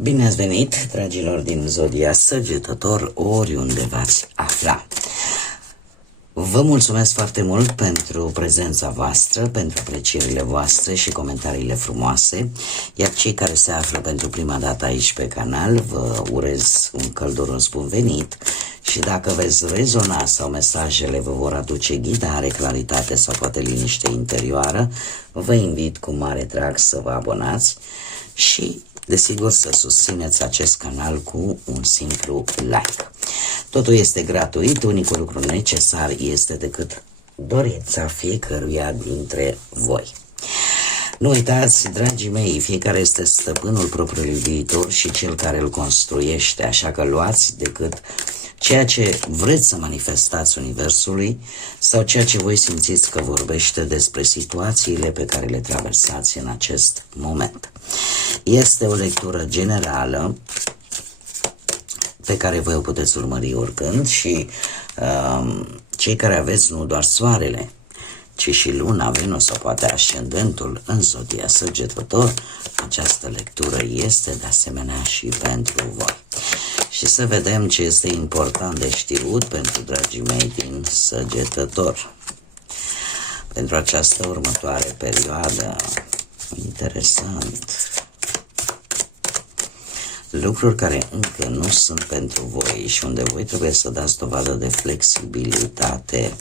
Bine ați venit, dragilor din Zodia Săgetător, oriunde v-ați afla. Vă mulțumesc foarte mult pentru prezența voastră, pentru aprecierile voastre și comentariile frumoase, iar cei care se află pentru prima dată aici pe canal, vă urez un călduros bun venit și dacă veți rezona sau mesajele vă vor aduce ghidare, claritate sau poate liniște interioară, vă invit cu mare drag să vă abonați și desigur să susțineți acest canal cu un simplu like. Totul este gratuit, unicul lucru necesar este decât dorința fiecăruia dintre voi. Nu uitați, dragii mei, fiecare este stăpânul propriului viitor și cel care îl construiește, așa că luați decât ceea ce vreți să manifestați universului sau ceea ce voi simțiți că vorbește despre situațiile pe care le traversați în acest moment. Este o lectură generală pe care voi o puteți urmări oricând și cei care aveți nu doar soarele, ci și luna, Venus sau poate ascendentul în Zodia Săgetător, această lectură este de asemenea și pentru voi. Și să vedem ce este important de știut pentru dragii mei din Săgetător. Pentru această următoare perioadă, interesant, lucruri care încă nu sunt pentru voi și unde voi trebuie să dați dovadă de flexibilitate.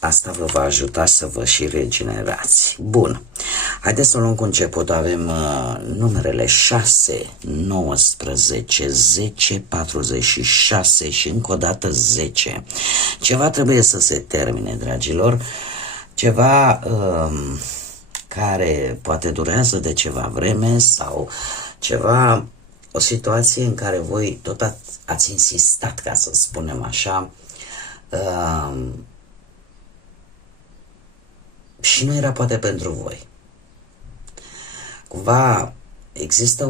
Asta vă va ajuta să vă și regenerați. Bun. Haideți să o luăm cu început. Avem numerele 6, 19, 10, 46 și încă o dată 10. Ceva trebuie să se termine, dragilor. Ceva care poate durează de ceva vreme sau ceva, o situație în care voi tot ați insistat, ca să spunem așa, și nu era poate pentru voi. Cumva există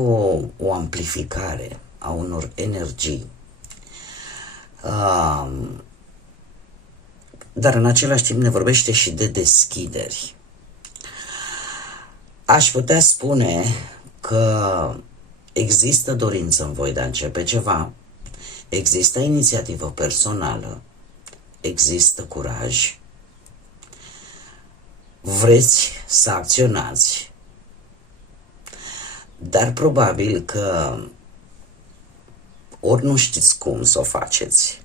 o amplificare a unor energii, dar în același timp ne vorbește și de deschideri. Aș putea spune că există dorință în voi de a începe ceva, există inițiativă personală, există curaj, vreți să acționați, dar probabil că ori nu știți cum să o faceți,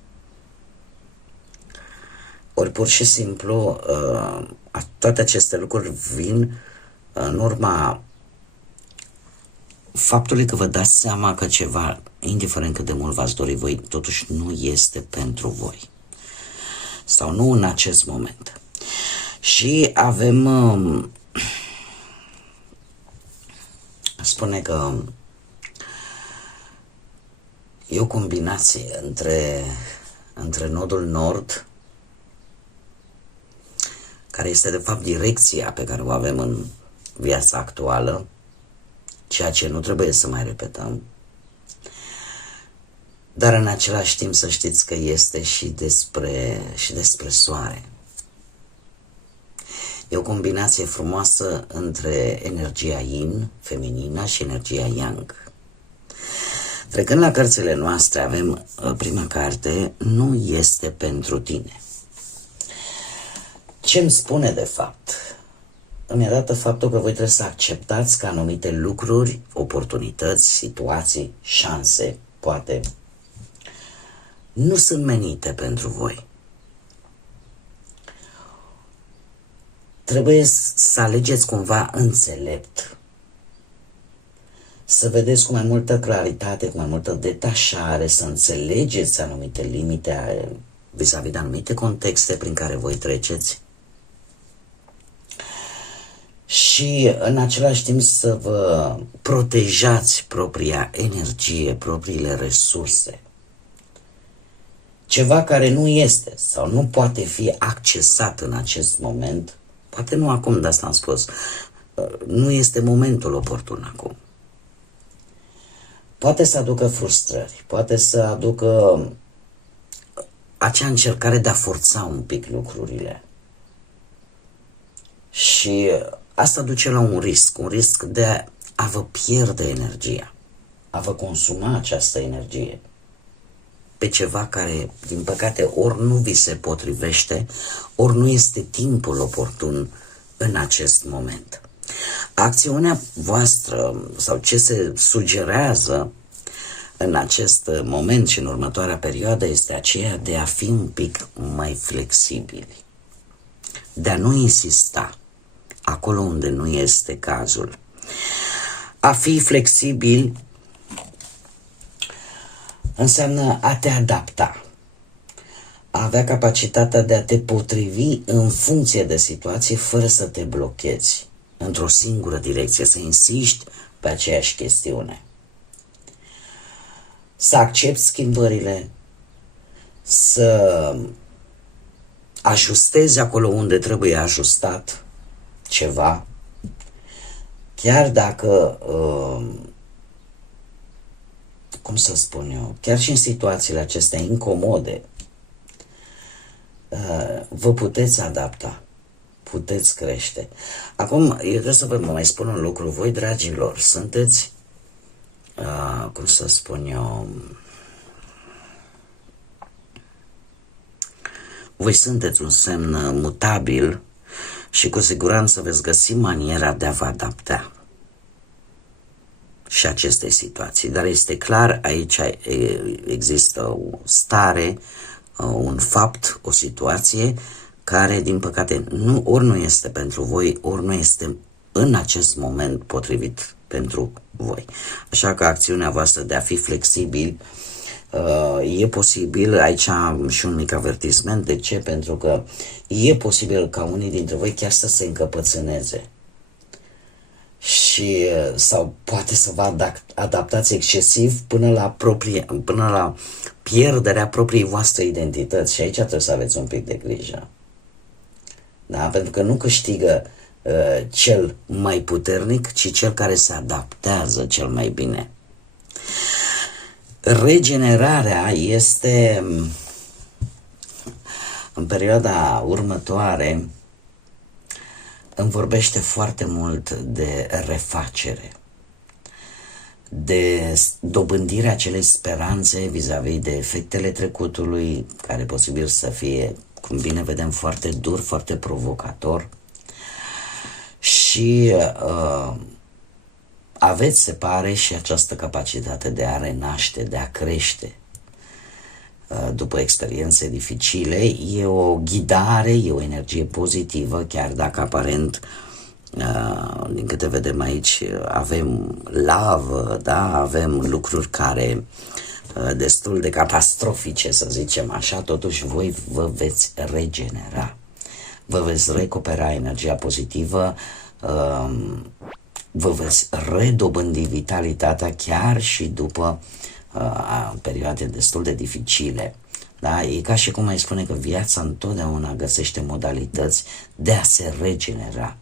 ori pur și simplu toate aceste lucruri vin în urma faptului că vă dați seama că ceva, indiferent cât de mult v-ați dori voi, totuși nu este pentru voi. Sau nu în acest moment. Și avem, spune că e o combinație între nodul nord, care este de fapt direcția pe care o avem în viața actuală, ceea ce nu trebuie să mai repetăm, dar în același timp să știți că este și despre soare. E o combinație frumoasă între energia yin, feminină, și energia yang. Trecând la cărțile noastre, avem prima carte, nu este pentru tine. Ce îmi spune de fapt? Îmi arată faptul că voi trebuie să acceptați că anumite lucruri, oportunități, situații, șanse, poate, nu sunt menite pentru voi. Trebuie să alegeți cumva înțelept, să vedeți cu mai multă claritate, cu mai multă detașare, să înțelegeți anumite limite vis-a-vis de anumite contexte prin care voi treceți și în același timp să vă protejați propria energie, propriile resurse. Ceva care nu este sau nu poate fi accesat în acest moment, poate nu acum, de asta am spus, nu este momentul oportun acum. Poate să aducă frustrări, poate să aducă acea încercare de a forța un pic lucrurile. Și asta duce la un risc de a vă pierde energia, a vă consuma această energie pe ceva care, din păcate, ori nu vi se potrivește, ori nu este timpul oportun în acest moment. Acțiunea voastră sau ce se sugerează în acest moment și în următoarea perioadă este aceea de a fi un pic mai flexibili, de a nu insista acolo unde nu este cazul. A fi flexibil înseamnă a te adapta, a avea capacitatea de a te potrivi în funcție de situație fără să te blochezi într-o singură direcție, să insiști pe aceeași chestiune. Să accepti schimbările, să ajustezi acolo unde trebuie ajustat ceva, chiar dacă, cum să spun eu, chiar și în situațiile acestea incomode, vă puteți adapta, puteți crește. Acum, eu trebuie să vă mai spun un lucru. Voi, dragilor, sunteți, cum să spun eu, voi sunteți un semn mutabil și cu siguranță veți găsi maniera de a vă adapta și acestei situații. Dar este clar, aici există o stare, un fapt, o situație care, din păcate, ori nu este pentru voi, ori nu este în acest moment potrivit pentru voi. Așa că acțiunea voastră de a fi flexibil e posibil, aici am și un mic avertisment. De ce? Pentru că e posibil ca unii dintre voi chiar să se încăpățâneze și sau poate să vă adaptați excesiv până la pierderea propriei voastre identități, și aici trebuie să aveți un pic de grijă. Da? Pentru că nu câștigă cel mai puternic, ci cel care se adaptează cel mai bine. Regenerarea este în perioada următoare, îmi vorbește foarte mult de refacere, de dobândirea acelei speranțe vis-a-vis de efectele trecutului, care posibil să fie, cum bine vedem, foarte dur, foarte provocator. Și aveți, se pare, și această capacitate de a renaște, de a crește după experiențe dificile. E o ghidare, e o energie pozitivă, chiar dacă aparent, din câte vedem aici, avem lavă, da? Avem lucruri care destul de catastrofice, să zicem așa. Totuși voi vă veți regenera, vă veți recupera energia pozitivă, vă veți redobândi vitalitatea chiar și după perioade destul de dificile. Da? E ca și cum mai spune că viața întotdeauna găsește modalități de a se regenera.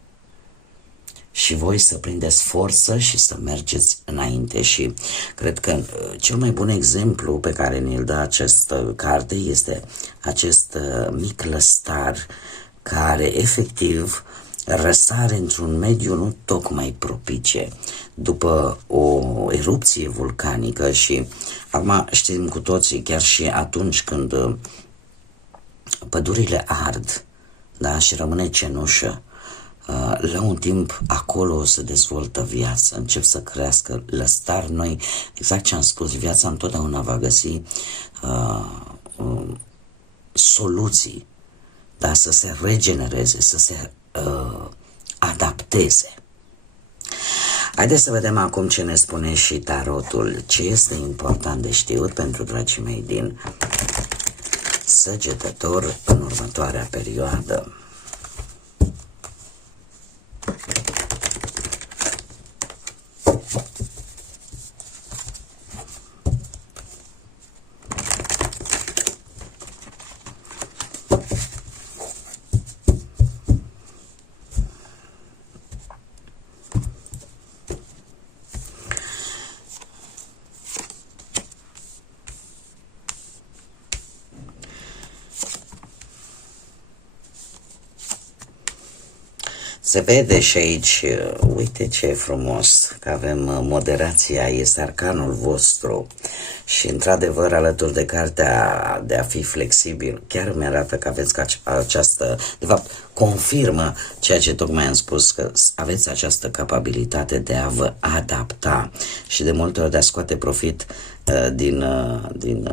Și voi să prindeți forță și să mergeți înainte. Și cred că cel mai bun exemplu pe care ne-l dă această carte este acest mic lăstar care efectiv răsare într-un mediu nu tocmai propice după o erupție vulcanică. Și acum știm cu toții, chiar și atunci când pădurile ard, da, și rămâne cenușă, la un timp acolo se dezvoltă viața, încep să crească lăstari noi. Exact ce am spus, viața întotdeauna va găsi soluții, da, să se regenereze, să se adapteze. Haideți să vedem acum ce ne spune și tarotul, ce este important de știut pentru dragii mei din Săgetător în următoarea perioadă. Se vede și aici, uite ce frumos, că avem moderația, este arcanul vostru și într-adevăr alături de cartea de a fi flexibil, chiar mi-arată că aveți această, de fapt confirmă ceea ce tocmai am spus, că aveți această capabilitate de a vă adapta și de multe ori de a scoate profit din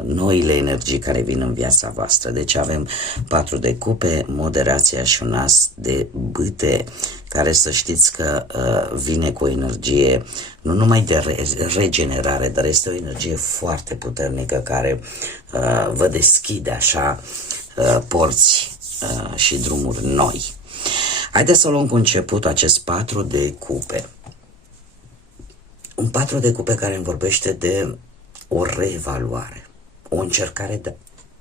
noile energii care vin în viața voastră. Deci avem 4 de cupe, moderația și un as de bâte, care să știți că vine cu o energie nu numai de regenerare, dar este o energie foarte puternică care vă deschide așa porți și drumuri noi. Haideți să luăm cu început acest 4 de cupe. Un 4 de cupe care îmi vorbește de o reevaluare, o încercare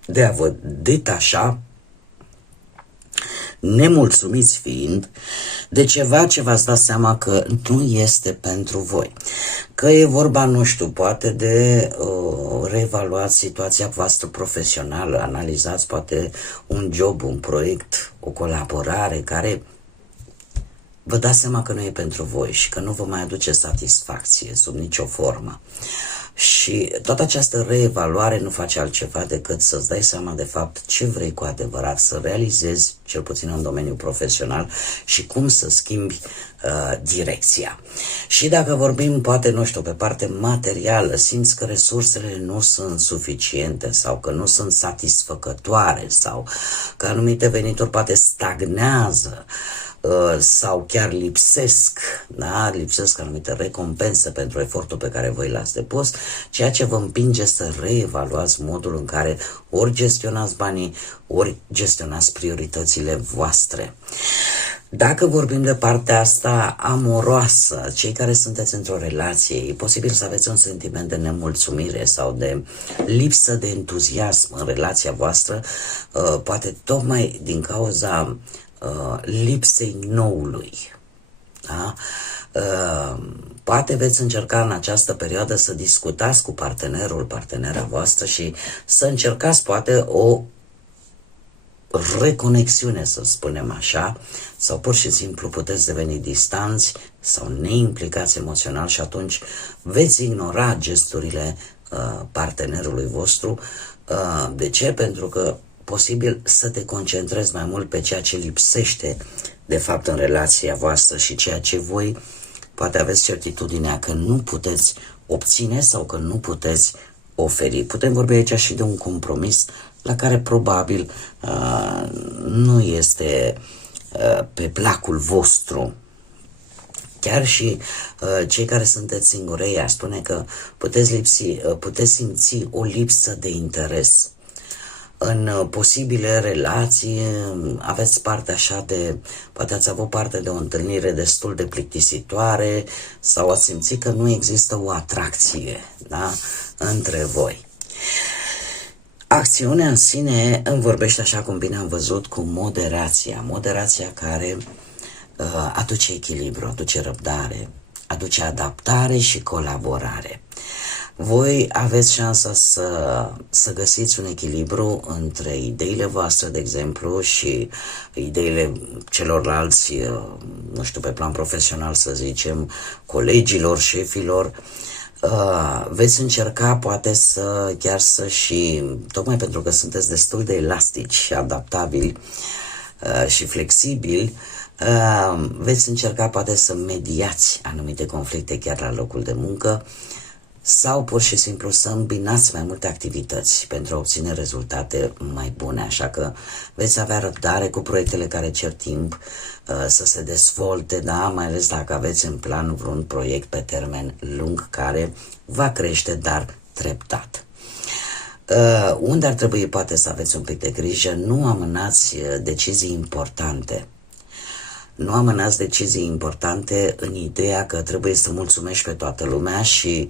de a vă detașa, nemulțumiți fiind, de ceva ce v-ați dat seama că nu este pentru voi. Că e vorba, nu știu, poate de reevaluați situația voastră profesională, analizați poate un job, un proiect, o colaborare care vă dați seama că nu e pentru voi și că nu vă mai aduce satisfacție sub nicio formă. Și toată această reevaluare nu face altceva decât să-ți dai seama de fapt ce vrei cu adevărat să realizezi, cel puțin în domeniul profesional, și cum să schimbi direcția. Și dacă vorbim, poate, nu știu, pe parte materială, simți că resursele nu sunt suficiente sau că nu sunt satisfăcătoare sau că anumite venituri poate stagnează, sau chiar lipsesc, da? Lipsesc anumite recompense pentru efortul pe care voi l-ați depus, ceea ce vă împinge să reevaluați modul în care ori gestionați banii, ori gestionați prioritățile voastre. Dacă vorbim de partea asta amoroasă, cei care sunteți într-o relație, e posibil să aveți un sentiment de nemulțumire sau de lipsă de entuziasm în relația voastră, poate tocmai din cauza lipsei noului. Da? Poate veți încerca în această perioadă să discutați cu partenera voastră și să încercați poate o reconexiune, să spunem așa, sau pur și simplu puteți deveni distanți sau neimplicați emoțional și atunci veți ignora gesturile partenerului vostru. De ce? Pentru că posibil să te concentrezi mai mult pe ceea ce lipsește de fapt în relația voastră și ceea ce voi poate aveți certitudinea că nu puteți obține sau că nu puteți oferi. Putem vorbi aici și de un compromis la care probabil nu este pe placul vostru. Chiar și cei care sunteți singurei, aș spune că puteți simți o lipsă de interes în posibile relații. Aveți parte așa de, poate ați avut parte de o întâlnire destul de plictisitoare sau ați simțit că nu există o atracție, da, între voi. Acțiunea în sine îmi vorbește, așa cum bine am văzut, cu moderația care aduce echilibru, aduce răbdare, aduce adaptare și colaborare. Voi aveți șansa să găsiți un echilibru între ideile voastre, de exemplu, și ideile celorlalți, nu știu, pe plan profesional, să zicem, colegilor, șefilor. Veți încerca poate și, tocmai pentru că sunteți destul de elastici și adaptabili și flexibili, veți încerca poate să mediați anumite conflicte chiar la locul de muncă sau pur și simplu să îmbinați mai multe activități pentru a obține rezultate mai bune, așa că veți avea răbdare cu proiectele care cer timp să se dezvolte, da? Mai ales dacă aveți în plan vreun proiect pe termen lung care va crește, dar treptat. Unde ar trebui poate să aveți un pic de grijă, nu amânați decizii importante. Nu amânați decizii importante în ideea că trebuie să mulțumești pe toată lumea și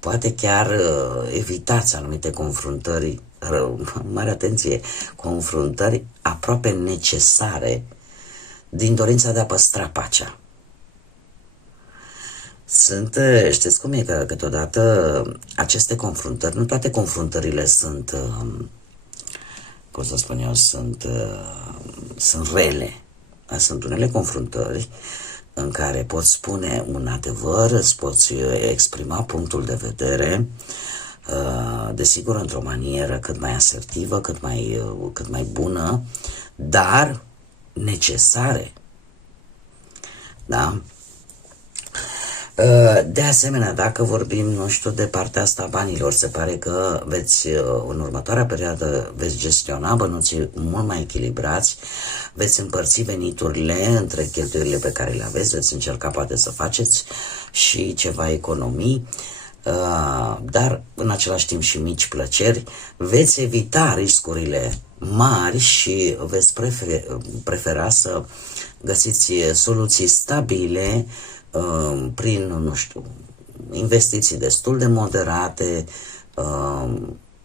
poate chiar evitați anumite confruntări, mare atenție, confruntări aproape necesare din dorința de a păstra pacea. Știți cum e, că câteodată aceste confruntări, nu toate confruntările sunt, cum să spun eu, sunt rele. sunt unele confruntări în care poți spune un adevăr, îți poți exprima punctul de vedere, desigur într-o manieră cât mai asertivă, cât mai bună, dar necesare. Da? De asemenea, dacă vorbim, nu știu, de partea asta a banilor, se pare că în următoarea perioadă veți gestiona bănuții mult mai echilibrați, veți împărți veniturile între cheltuielile pe care le aveți, veți încerca poate să faceți și ceva economii, dar în același timp și mici plăceri, veți evita riscurile mari și veți prefera să găsiți soluții stabile prin, nu știu, investiții destul de moderate,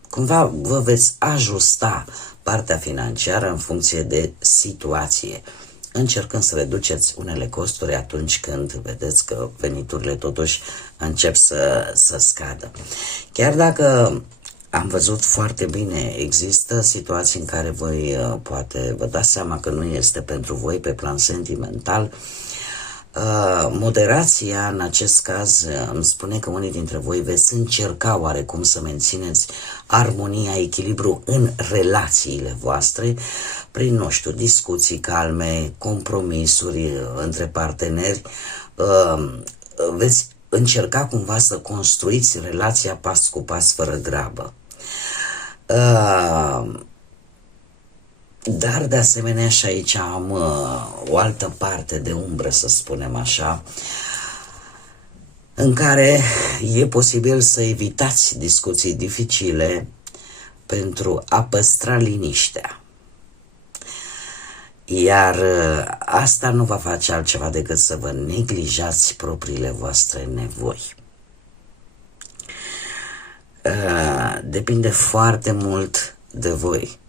cumva vă veți ajusta partea financiară în funcție de situație, încercând să reduceți unele costuri atunci când vedeți că veniturile totuși încep să scadă. Chiar dacă am văzut foarte bine, există situații în care voi poate vă dați seama că nu este pentru voi pe plan sentimental. Moderația în acest caz îmi spune că unii dintre voi veți încerca oarecum să mențineți armonia, echilibru în relațiile voastre prin, nu știu, discuții calme, compromisuri între parteneri. Veți încerca cumva să construiți relația pas cu pas, fără grabă. Dar de asemenea și aici am o altă parte de umbră, să spunem așa, în care e posibil să evitați discuții dificile pentru a păstra liniștea. Iar asta nu va face altceva decât să vă neglijați propriile voastre nevoi. Depinde foarte mult de voi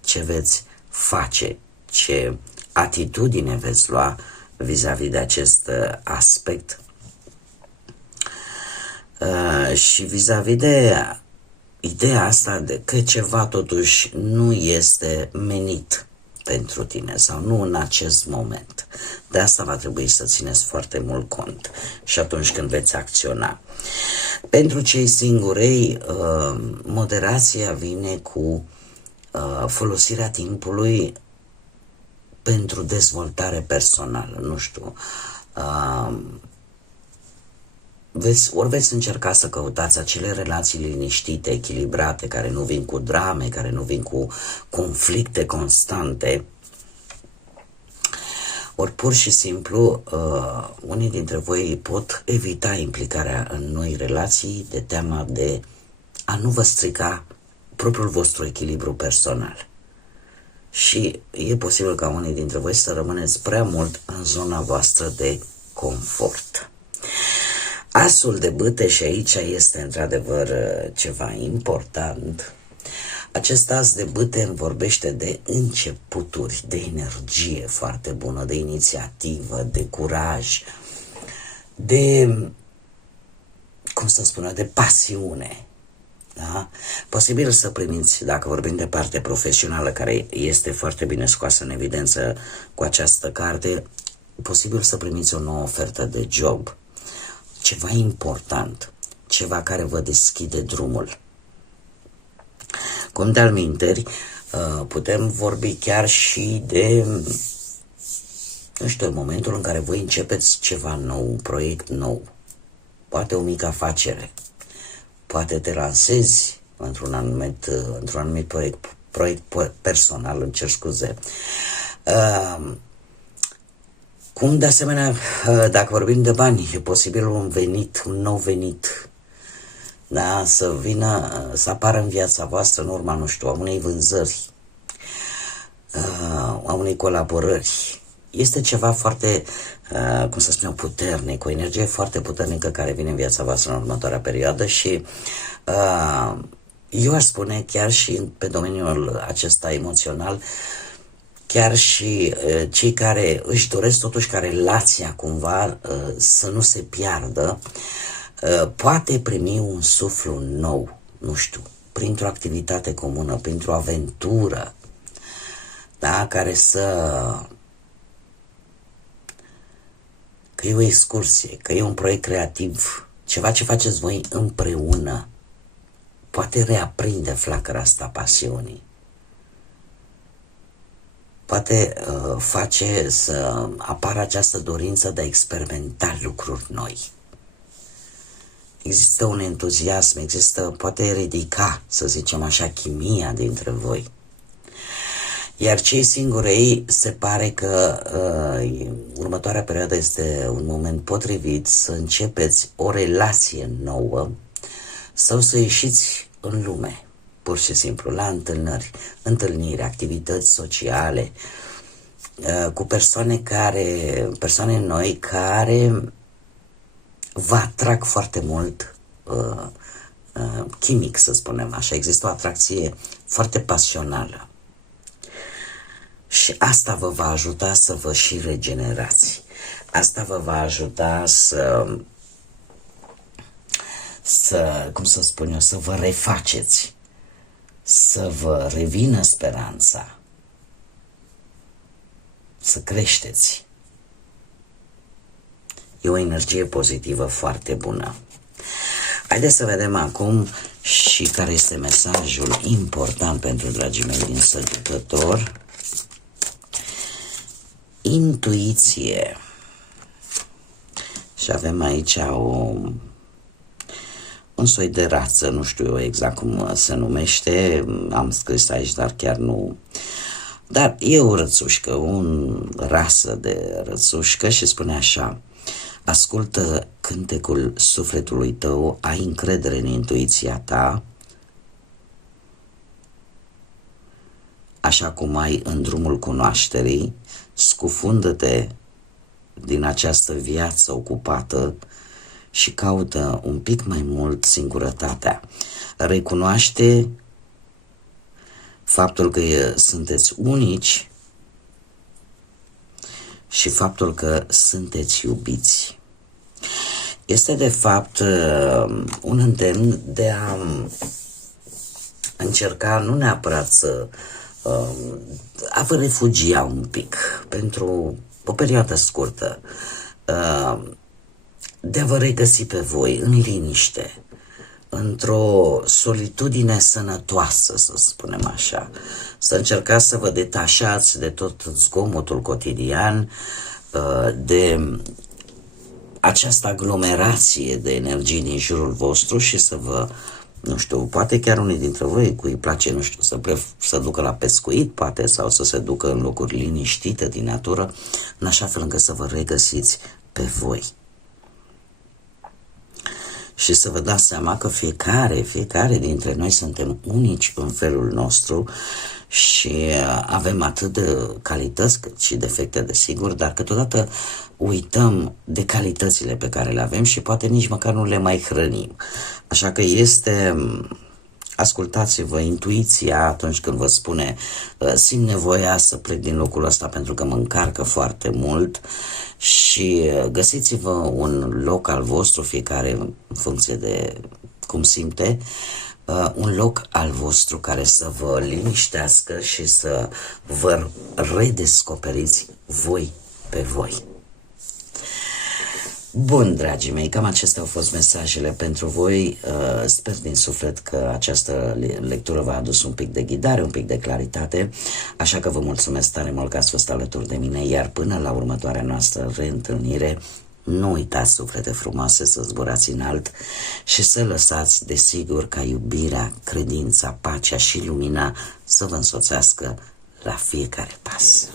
ce veți face, ce atitudine veți lua vis-a-vis de acest aspect și vis-a-vis de ideea asta de că ceva totuși nu este menit pentru tine sau nu în acest moment. De asta va trebui să țineți foarte mult cont și atunci când veți acționa. Pentru cei singurei, moderația vine cu folosirea timpului pentru dezvoltare personală, nu știu, ori veți încerca să căutați acele relații liniștite, echilibrate, care nu vin cu drame, care nu vin cu conflicte constante, ori pur și simplu unii dintre voi pot evita implicarea în noi relații de teama de a nu vă strica propriul vostru echilibru personal. Și e posibil ca unii dintre voi să rămâneți prea mult în zona voastră de confort. Asul de bâte, și aici este într-adevăr ceva important. Acest as de bâte îmi vorbește de începuturi, de energie foarte bună, de inițiativă, de curaj, de, cum să spun, de pasiune. Da? Posibil să primiți, dacă vorbim de parte profesională, care este foarte bine scoasă în evidență cu această carte, posibil să primiți o nouă ofertă de job, ceva important, ceva care vă deschide drumul. Cum de-al minteri, putem vorbi chiar și de, nu știu, în momentul în care voi începeți ceva nou, un proiect nou, poate o mică afacere, poate te lansezi într-un anumit proiect personal, îmi cer scuze. Cum de asemenea, dacă vorbim de bani, e posibil un nou venit, da, să apară în viața voastră în urma, nu știu, a unei vânzări, a unei colaborări. Este ceva foarte, cum să spunem, puternic, o energie foarte puternică care vine în viața voastră în următoarea perioadă și eu aș spune chiar și pe domeniul acesta emoțional, chiar și cei care își doresc totuși ca relația cumva să nu se piardă, poate primi un suflu nou, nu știu, printr-o activitate comună, printr-o aventură, da, care să că e o excursie, că e un proiect creativ, ceva ce faceți voi împreună, poate reaprinde flacăra asta pasiunii. Poate face să apară această dorință de a experimenta lucruri noi. Există un entuziasm, poate ridica, să zicem așa, chimia dintre voi. Iar cei singurei se pare că următoarea perioadă este un moment potrivit să începeți o relație nouă sau să ieșiți în lume, pur și simplu, la întâlniri, activități sociale, cu persoane noi care vă atrag foarte mult chimic, să spunem așa. Există o atracție foarte pasională. Și asta vă va ajuta să vă și regenerați. Asta vă va ajuta să vă refaceți, să vă revină speranța, să creșteți. E o energie pozitivă foarte bună. Haideți să vedem acum și care este mesajul important pentru dragii mei din Săgetător. Intuiție. Și avem aici un soi de rață, nu știu eu exact cum se numește, am scris aici, dar chiar nu. Dar e o rățușcă, o rasă de rățușcă și spune așa: ascultă cântecul sufletului tău, ai încredere în intuiția ta, așa cum ai în drumul cunoașterii, scufundă-te din această viață ocupată și caută un pic mai mult singurătatea. Recunoaște faptul că sunteți unici și faptul că sunteți iubiți. Este de fapt un îndemn de a încerca nu neapărat a vă refugia un pic pentru o perioadă scurtă, de a vă regăsi pe voi în liniște, într-o solitudine sănătoasă, să spunem așa, să încercați să vă detașați de tot zgomotul cotidian, de această aglomerație de energii din jurul vostru și să vă, nu știu, poate chiar unii dintre voi cui îi place, nu știu, să ducă la pescuit, poate, sau să se ducă în locuri liniștite din natură, în așa fel încât să vă regăsiți pe voi. Și să vă dați seama că fiecare dintre noi suntem unici în felul nostru și avem atât de calități cât și defecte, desigur, dar câteodată uităm de calitățile pe care le avem și poate nici măcar nu le mai hrănim. Așa că ascultați-vă intuiția atunci când vă spune simt nevoia să plec din locul ăsta pentru că mă încarcă foarte mult, și găsiți-vă un loc al vostru, fiecare în funcție de cum simte, un loc al vostru care să vă liniștească și să vă redescoperiți voi pe voi. Bun, dragii mei, cam acestea au fost mesajele pentru voi. Sper din suflet că această lectură v-a adus un pic de ghidare, un pic de claritate, așa că vă mulțumesc tare mult că ați fost alături de mine, iar până la următoarea noastră reîntâlnire, nu uitați, suflete frumoase, să zburați înalt și să lăsați, desigur, ca iubirea, credința, pacea și lumina să vă însoțească la fiecare pas.